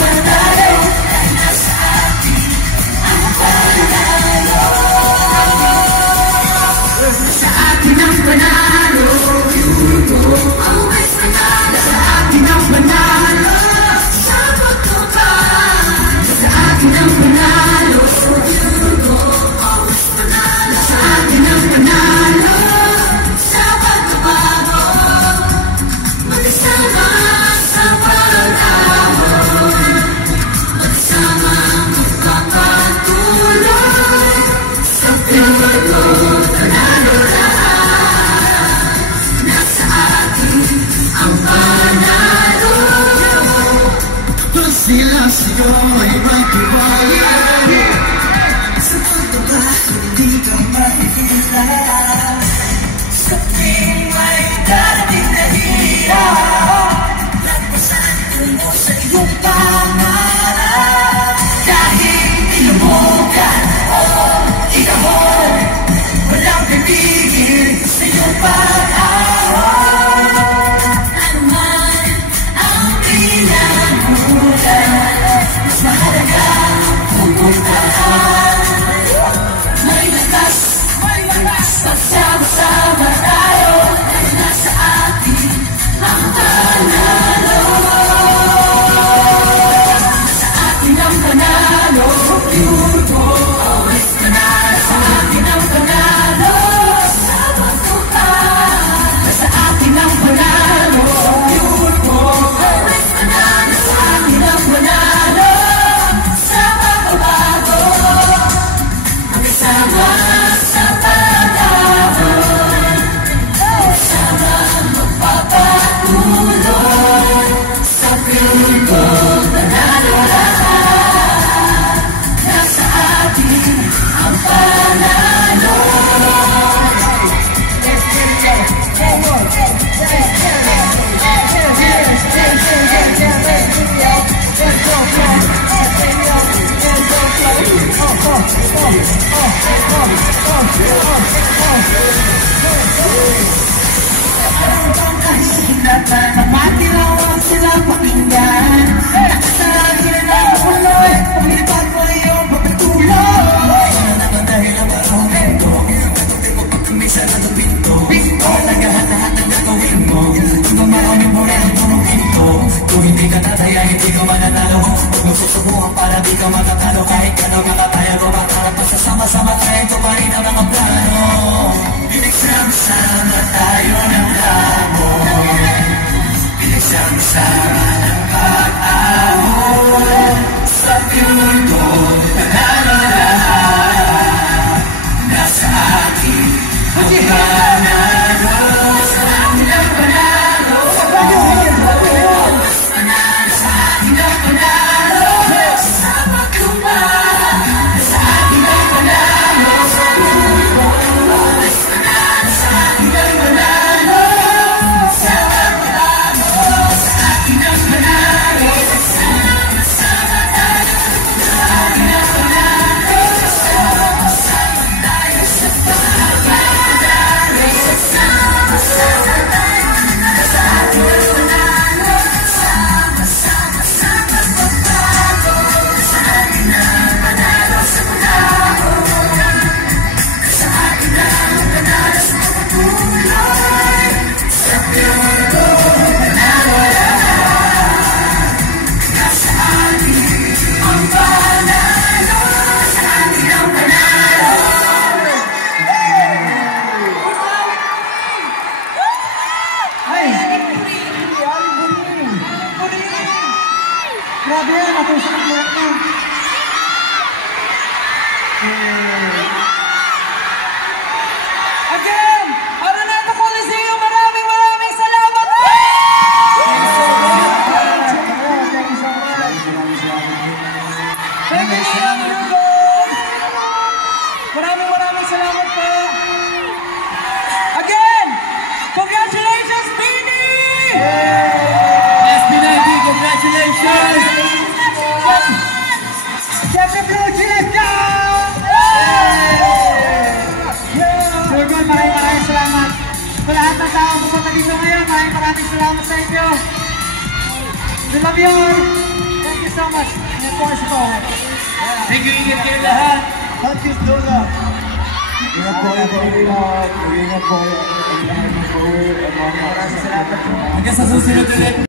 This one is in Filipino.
manalo. Nasa atin ang panalo. Sa atin ang panalo. Always manalo. Sa atin ang panalo. Sa pagtukan. Sa atin ang panalo. Always manalo. Sa atin ang panalo. Sa pagbabago. Magkasama sa pag-ahon. Magsama magpapatuloy. Sa pagbabago. Panalo lahat. Nasa atin ang panalo. Pag sila sa'yo'y may tiwala. Sa pagbabago hindi ka makikita. Sa tuwing may dating na hirap, lagpasan mo sa iyong pangarap. Dahil tinumugan o ikahon, walang pipigil sa iyong pag-ahon. Ano man ang pinangunan, mas mahalaga pupuntahan. May lakas, pagsama-sama tayo. Nasa atin ang panalo. Sa atin ang panalo. Pure gold, always panalo. Sa atin ang panalo. Sa pagtukan. Sa atin ang panalo. Pure gold, always panalo. Sa atin ang panalo. Sa pagbabago. Magkasama sa pag-ahon. Magkasama magpapatuloy. Sa pure gold, panalo lahat. Nasa atin ang panalo. Ang kahihinapan, mamatilawan sila pakinggan. Nakasagin na uloy, pumipag mo iyong pagpatuloy. Wala naman dahil ang marumento, katuloy mo pag kumisa na ng pinto. Lahat ang gagawin mo, kung maraming mo rin ang tunuhin ko. Kung hindi ka tataya, hindi ka mananalo. Huwag mo susubukan para di ka matatalo. Kahit ka na makataya, gumakarap pa sa sama-sama tayo. Ito pa rin ang mga plano. Pinagsama-sama tayo ng hamon. Pinagsama-sama ng pag-ahon. Sa pure gold, panalo lahat. Nasa atin ang panalo. Sa atin ang panalo. Sa atin ang panalo. Sa pagtukan. Sa atin ang panalo. Sa pure gold. Sa atin ang panalo. Sa pagbabago. Sa atin ang panalo. Sama-sama tayo. Sa atin ang panalo. Sama-sama tayo sa pagbabago. Sama-sama tayo. Sa atin ang panalo. Sama-sama sa pagbabago. Sa atin ang panalo sa pag-ahon. Sa atin ang panalo sa pagpatuloy. Sa pure gold, panalo lahat. Nasa atin ang panalo. Sa atin ang panalo. Grabe yan, natusok ang buhat mo. Again, Araneta Coliseum, maraming salamat! Thank you, Hugo! Maraming salamat po! Again, congratulations, Bini! Yes, Pinay, congratulations! Siyempre, Blue Jeep! Sir, maraming salamat. Sa lahat ng tao pupunta dito ngayon, maraming salamat sa inyo. We love you all. Thank you. you so much. And of course, support. Thank you, ingat kayo lahat. Hotkiss Lola. Ingat po kayo, ingat po kayo. Hanggang sa susunod ulit.